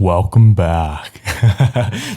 Welcome back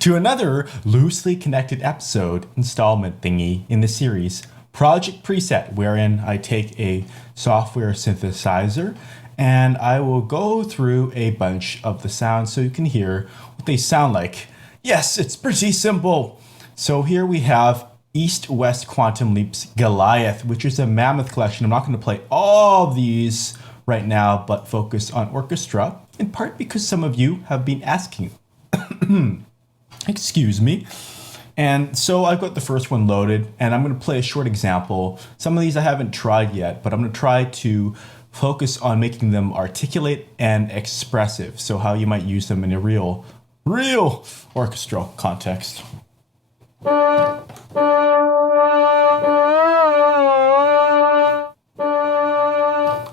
to another loosely connected episode installment thingy in the series Project Preset, wherein I take a software synthesizer and I will go through a bunch of the sounds so you can hear what they sound like. Yes, it's pretty simple. So here we have East-West Quantum Leap's Goliath, which is a mammoth collection. I'm not going to play all of these right now, but focus on Orchestra, in part because some of you have been asking. Excuse me. And so I've got the first one loaded, and I'm going to play a short example. Some of these I haven't tried yet, but I'm going to try to focus on making them articulate and expressive, so how you might use them in a real orchestral context.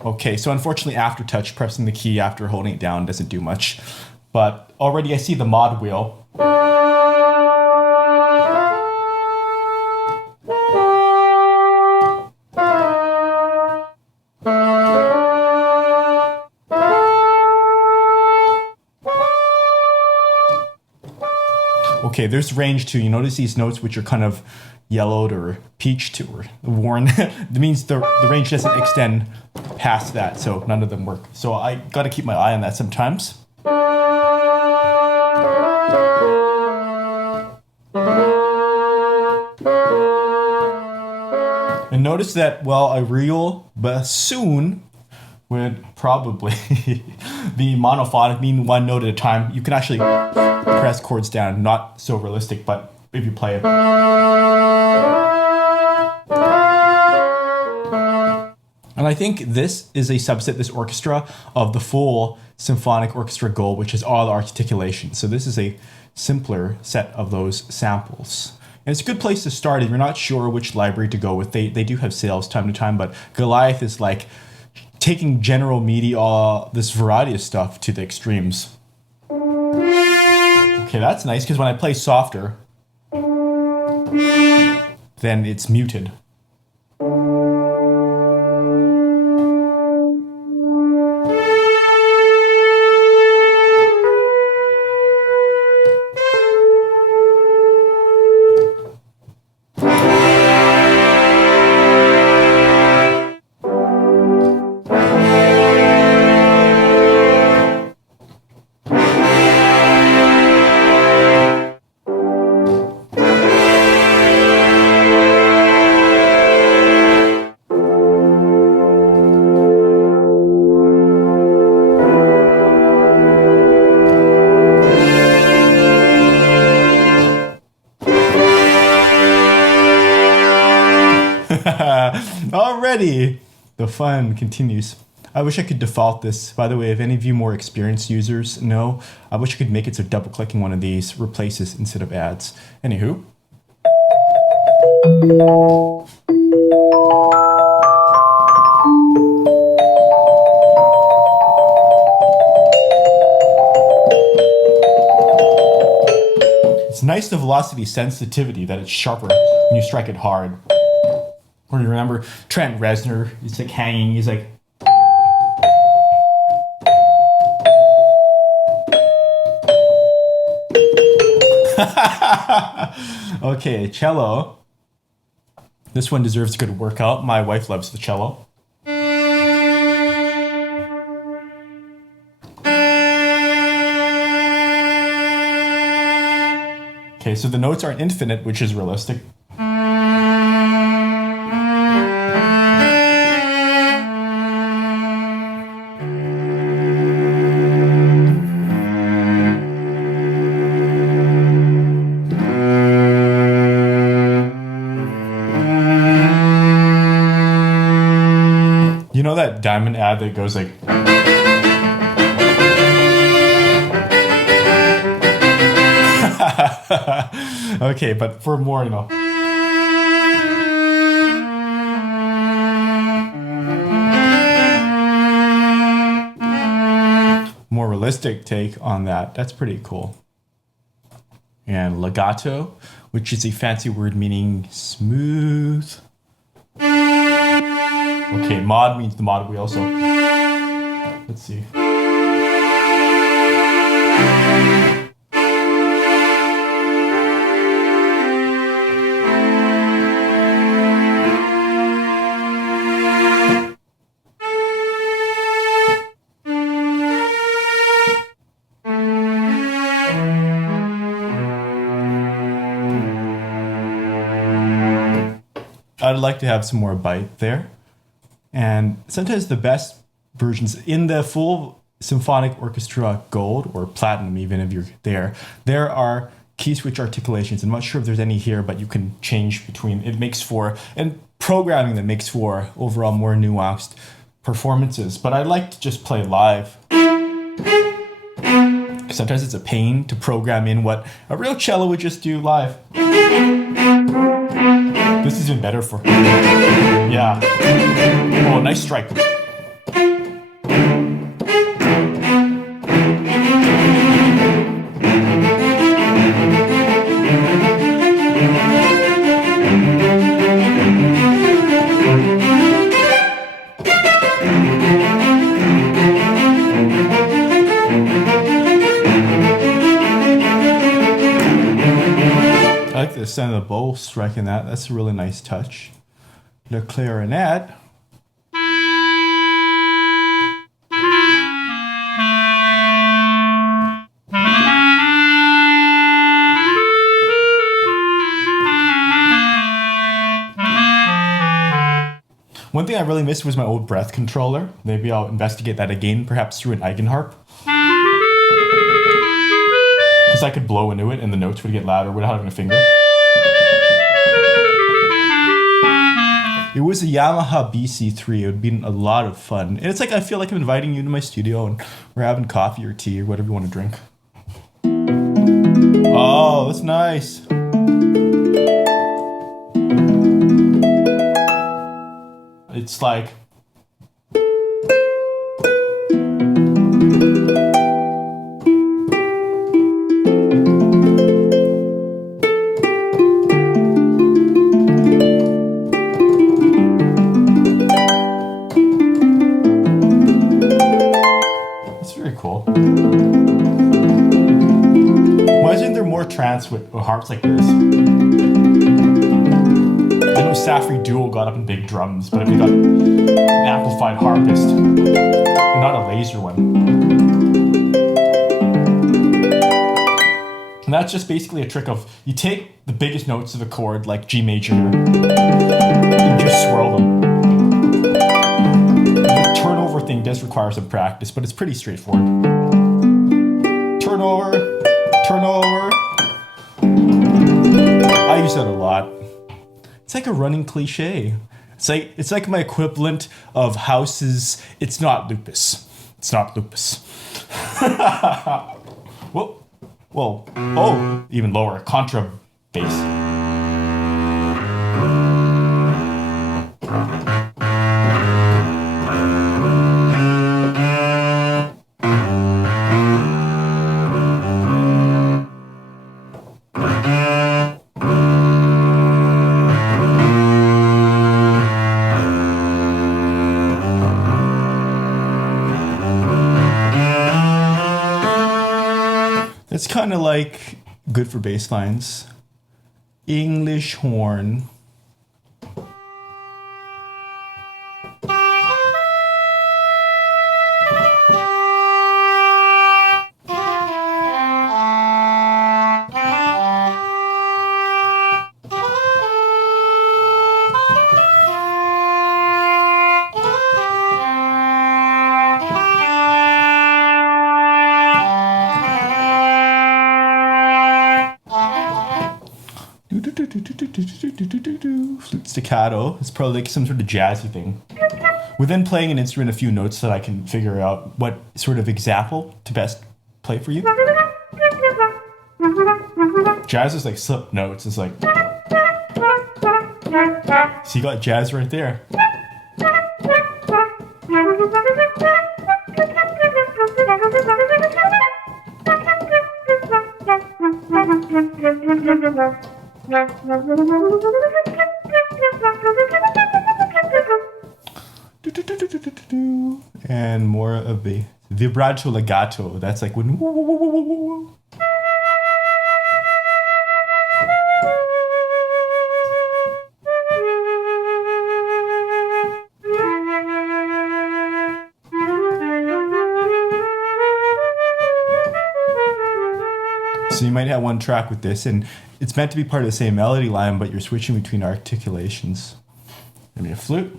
Okay, so unfortunately aftertouch, pressing the key after holding it down doesn't do much. But already I see the mod wheel. Okay, there's range too. You notice these notes which are kind of yellowed or peached or worn. That means the range doesn't extend past that, so none of them work. So I gotta keep my eye on that sometimes. And notice that while a real bassoon would probably be monophonic, meaning one note at a time, you can actually press chords down. Not so realistic, but if you play it. And I think this is a subset, this orchestra, of the full symphonic orchestra goal, which is all articulation. So this is a simpler set of those samples. And it's a good place to start if you're not sure which library to go with. They do have sales time to time, but Goliath is like taking general media, this variety of stuff to the extremes. Okay, that's nice, because when I play softer, then it's muted. Already, the fun continues. I wish I could default this. By the way, if any of you more experienced users know, I wish I could make it so double-clicking one of these replaces instead of adds. Anywho. It's nice, the velocity sensitivity, that it's sharper when you strike it hard. Or you remember Trent Reznor, he's like hanging, he's like... Okay, cello. This one deserves a good workout. My wife loves the cello. Okay, so the notes aren't infinite, which is realistic. You know that diamond ad that goes like... Okay, but for more, you know... more realistic take on that. That's pretty cool. And legato, which is a fancy word meaning smooth. Okay, mod means the mod wheel, so let's see. I'd like to have some more bite there. And sometimes the best versions in the full symphonic orchestra gold or platinum, even if you're there are key switch articulations. I'm not sure if there's any here, but you can change between. It makes for, and programming that makes for overall more nuanced performances. But I like to just play live. Sometimes it's a pain to program in what a real cello would just do live. This is even better for, yeah. Oh, nice strike. I like the sound of the bow striking that. That's a really nice touch. The clarinet. One thing I really missed was my old breath controller. Maybe I'll investigate that again, perhaps through an eigenharp. Because I could blow into it and the notes would get louder without having a finger. It was a Yamaha BC3. It would be a lot of fun. And it's like I feel like I'm inviting you to my studio and we're having coffee or tea or whatever you want to drink. Oh, that's nice. It's like... Why isn't there more trance with harps like this? I know Safri Duo got up in big drums, but if you got an amplified harpist, and not a laser one. And that's just basically a trick of, you take the biggest notes of a chord, like G major, and just swirl them. The turnover thing does require some practice, but it's pretty straightforward. Turnover, turnover. I use that a lot. It's like a running cliche. It's like my equivalent of House's "It's not lupus. It's not lupus." Whoa, whoa, oh, even lower, contra bass. It's kind of like good for bass lines. English horn. Flute staccato. It's probably like some sort of jazzy thing. Within playing an instrument, a few notes that I can figure out what sort of example to best play for you. Jazz is like slip notes. It's like, so you got jazz right there. And more of the vibrato legato. That's like when woo, woo, woo, woo, woo, woo. So you might have one track with this, and it's meant to be part of the same melody line, but you're switching between articulations. Give me a flute.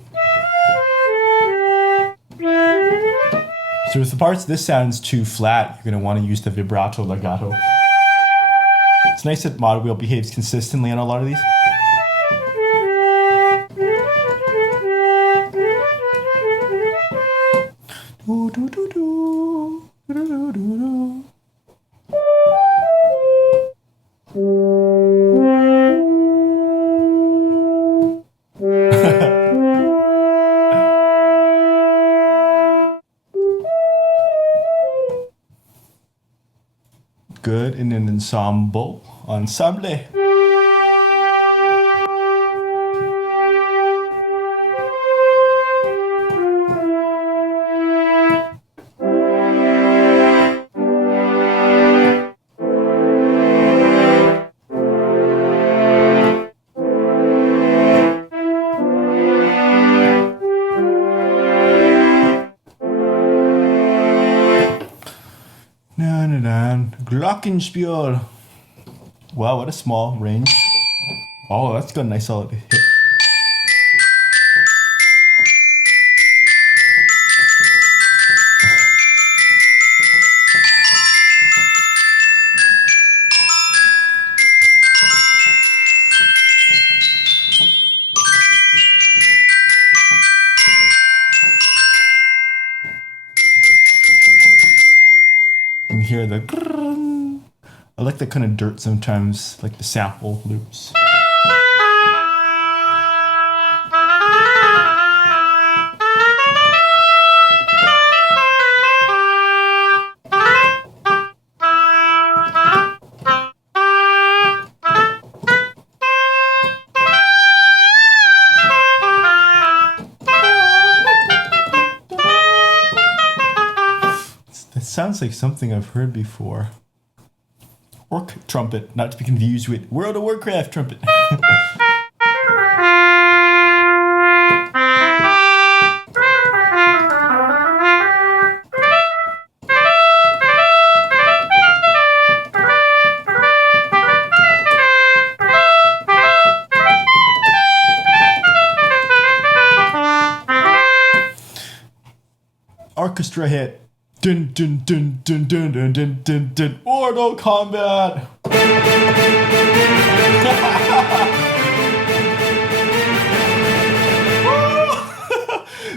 So if the parts this sounds too flat, you're going to want to use the vibrato legato. It's nice that mod wheel behaves consistently on a lot of these. Do, do, do, do. Do, do, do, do. Good in an ensemble. Ensemble. Glockenspiel. Wow, what a small range. Oh, that's got a nice solid hit. You can hear the grrrr. I like that kind of dirt sometimes, like the sample loops. That sounds like something I've heard before. Orc trumpet, not to be confused with World of Warcraft trumpet. Orchestra hit. Dun dun dun dun dun dun dun dun dun. Mortal Kombat.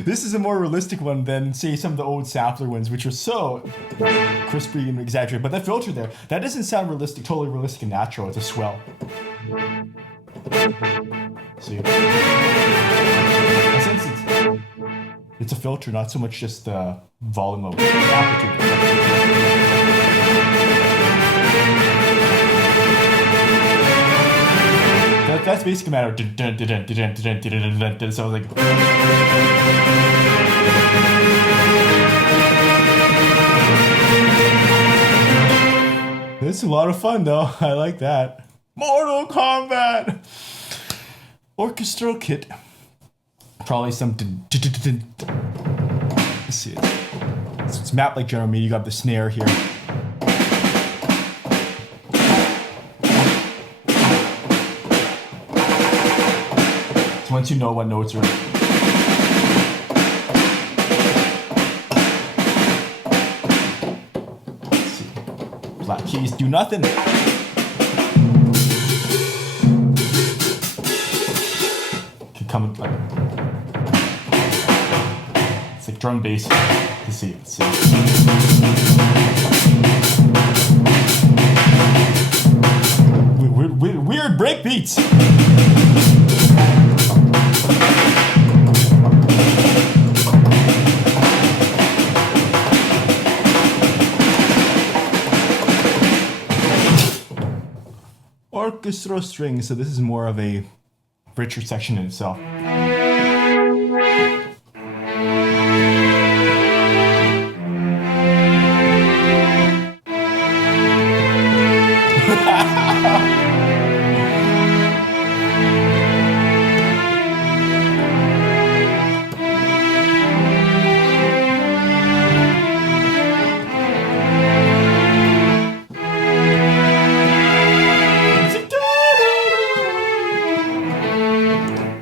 This is a more realistic one than, say, some of the old sampler ones, which are so crispy and exaggerated. But that filter there, that doesn't sound realistic, totally realistic and natural. It's a swell. See? Since it's a filter, not so much just the volume of amplitude. That's basically a matter of so I was like, it's a lot of fun though. I like that. Mortal Kombat orchestral kit. Probably some. Let's see. It's mapped like General MIDI. You got the snare here. So once you know what notes are. Let's see. Flat keys do nothing. Can come like. It's like drum bass. Let's see. Weird break beats. Orchestral strings, so this is more of a richer section in itself.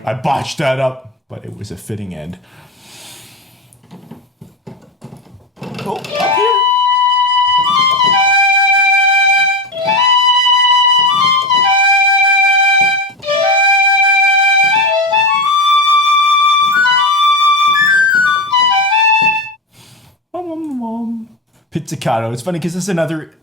I botched that up. but it was a fitting end. Oh, up here. Pizzicato. It's funny because this is another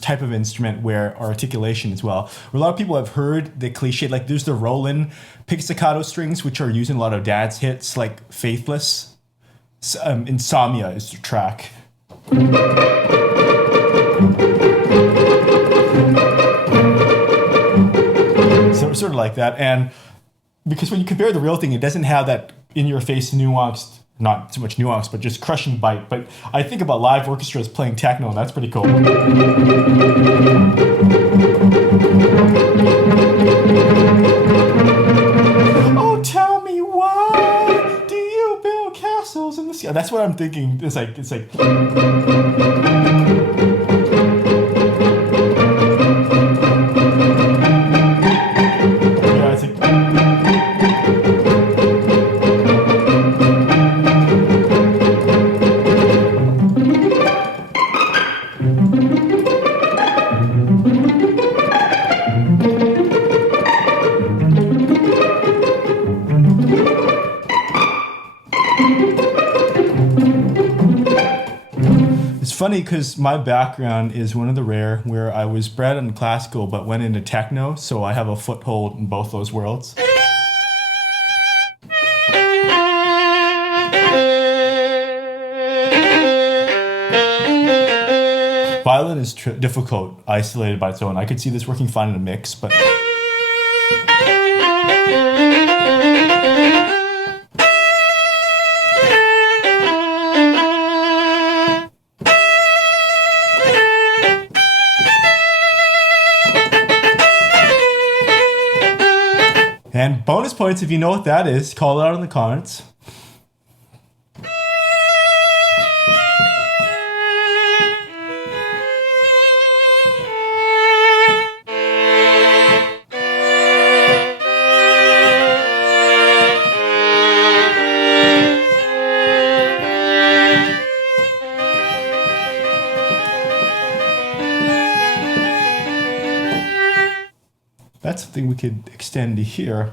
type of instrument where articulation as well. Where a lot of people have heard the cliche, like there's the Roland pizzicato strings, which are used in a lot of dance hits, like Faithless. Insomnia is the track. So it's sort of like that, and because when you compare the real thing, it doesn't have that in-your-face nuanced. Not so much nuance, but just crushing bite. But I think about live orchestras playing techno, and that's pretty cool. Oh, tell me why do you build castles in the sky? That's what I'm thinking. It's like. Yeah, it's like. Funny because my background is one of the rare where I was bred in classical but went into techno, so I have a foothold in both those worlds. Violin is difficult, isolated by its own. I could see this working fine in a mix, but... And bonus points if you know what that is. Call it out in the comments. That's something we could extend to here.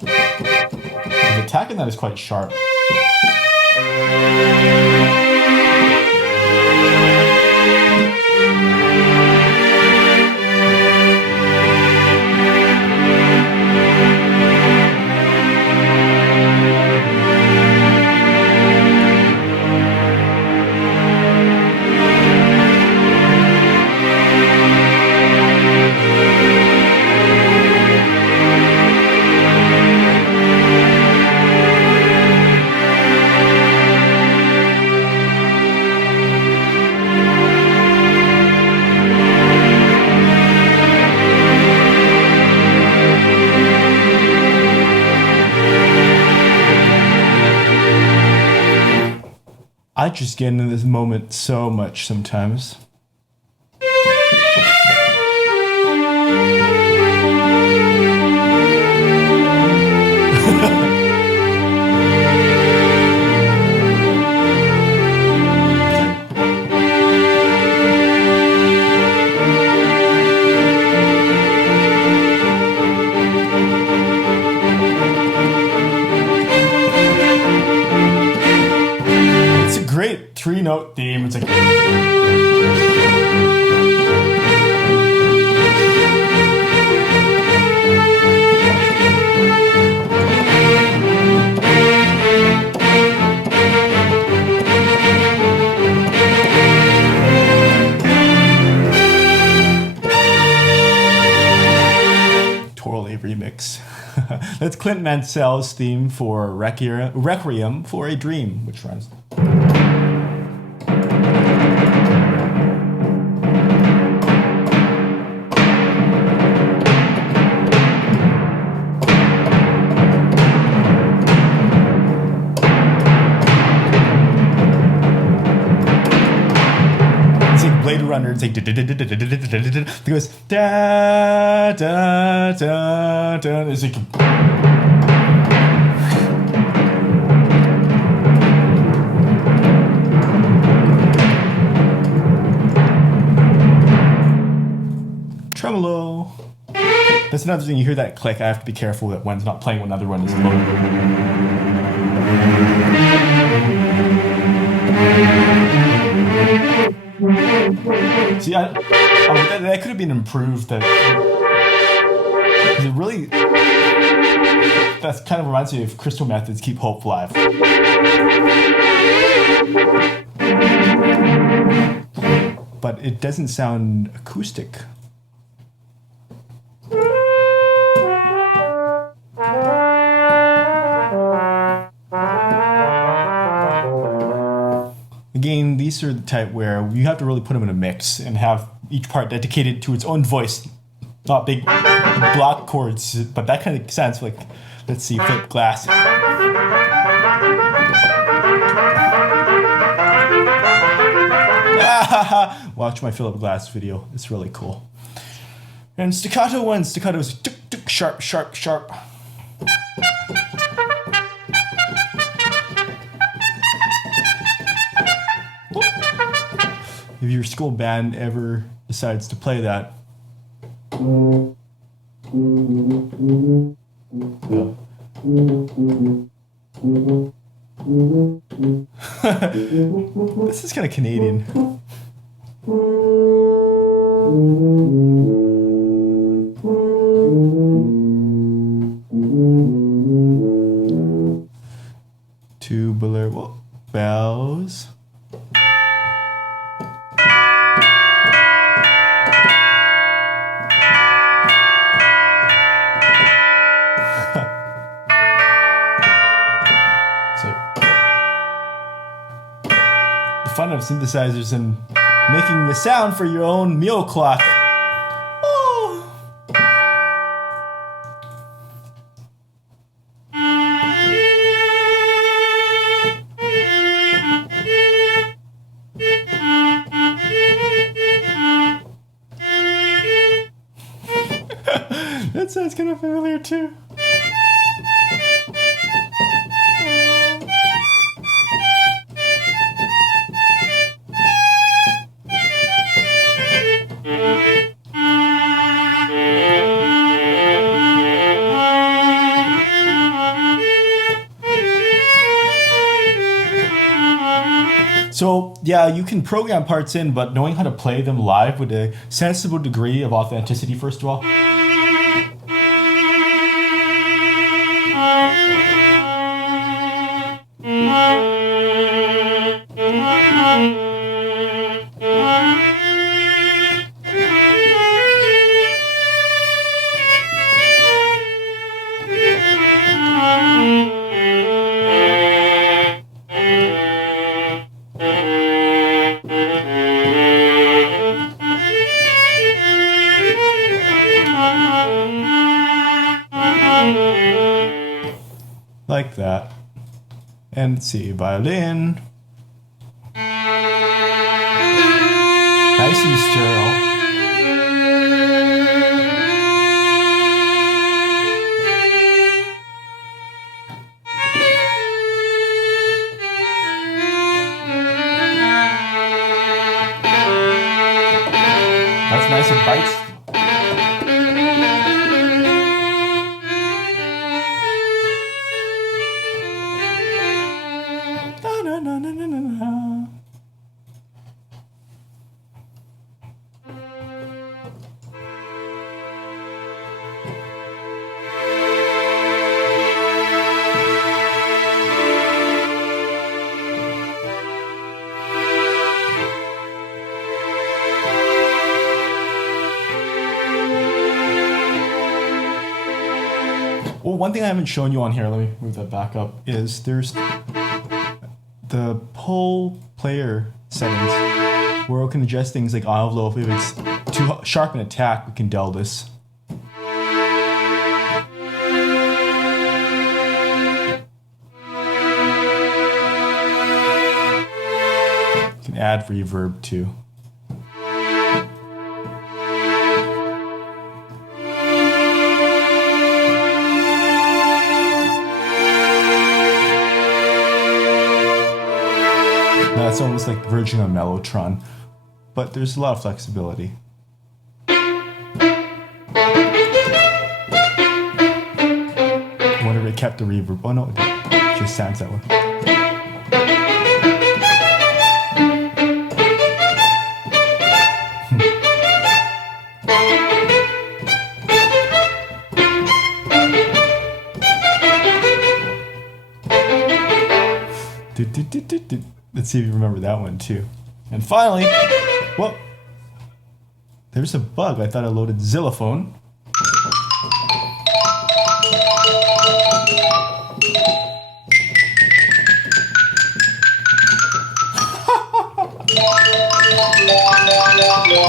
The attack in that is quite sharp. I just get into this moment so much sometimes. Great 3-note theme. It's like totally remix. That's Clint Mansell's theme for Requiem for a Dream, which runs. Blade Runner, it's like it goes da da da da. It's like Tremolo. That's another thing. You hear that click. I have to be careful that one's not playing when another one is loading. See, that could have been improved. That it really. That kind of reminds me of Crystal Method's "Keep Hope Alive." But it doesn't sound acoustic. Again, these are the type where you have to really put them in a mix and have each part dedicated to its own voice, not big block chords, but that kind of sounds like, let's see, Philip Glass. Watch my Philip Glass video. It's really cool. And staccato one. Staccato is tuk, tuk, sharp, sharp, sharp. If your school band ever decides to play that, this is kind of Canadian. Tubular bells. Fun of synthesizers and making the sound for your own meal clock. Oh. That sounds kind of familiar too. So, yeah, you can program parts in, but knowing how to play them live with a sensible degree of authenticity, first of all. Like that. And let's see, violin. Nice and sterile. That's nice and bites. Well, one thing I haven't shown you on here, let me move that back up, is there's the pull player settings where we can adjust things like envelope. If it's too sharp an attack, we can dull this. You can add reverb too. It's almost like verging on Mellotron, but there's a lot of flexibility. kept the reverb. Oh no, it just sounds that way. Let's see if you remember that one too. And finally, whoa, there's a bug. I thought I loaded Xylophone.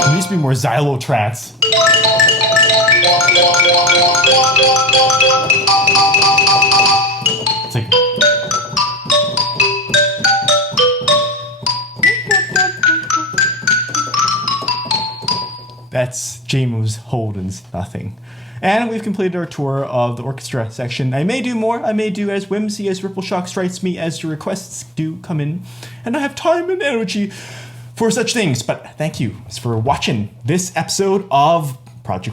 There needs to be more xylotrats. It's like that's James Holden's Nothing. And we've completed our tour of the orchestra section. I may do more. I may do as whimsy as Ripple Shock strikes me as your requests do come in. And I have time and energy for such things. But thank you for watching this episode of Project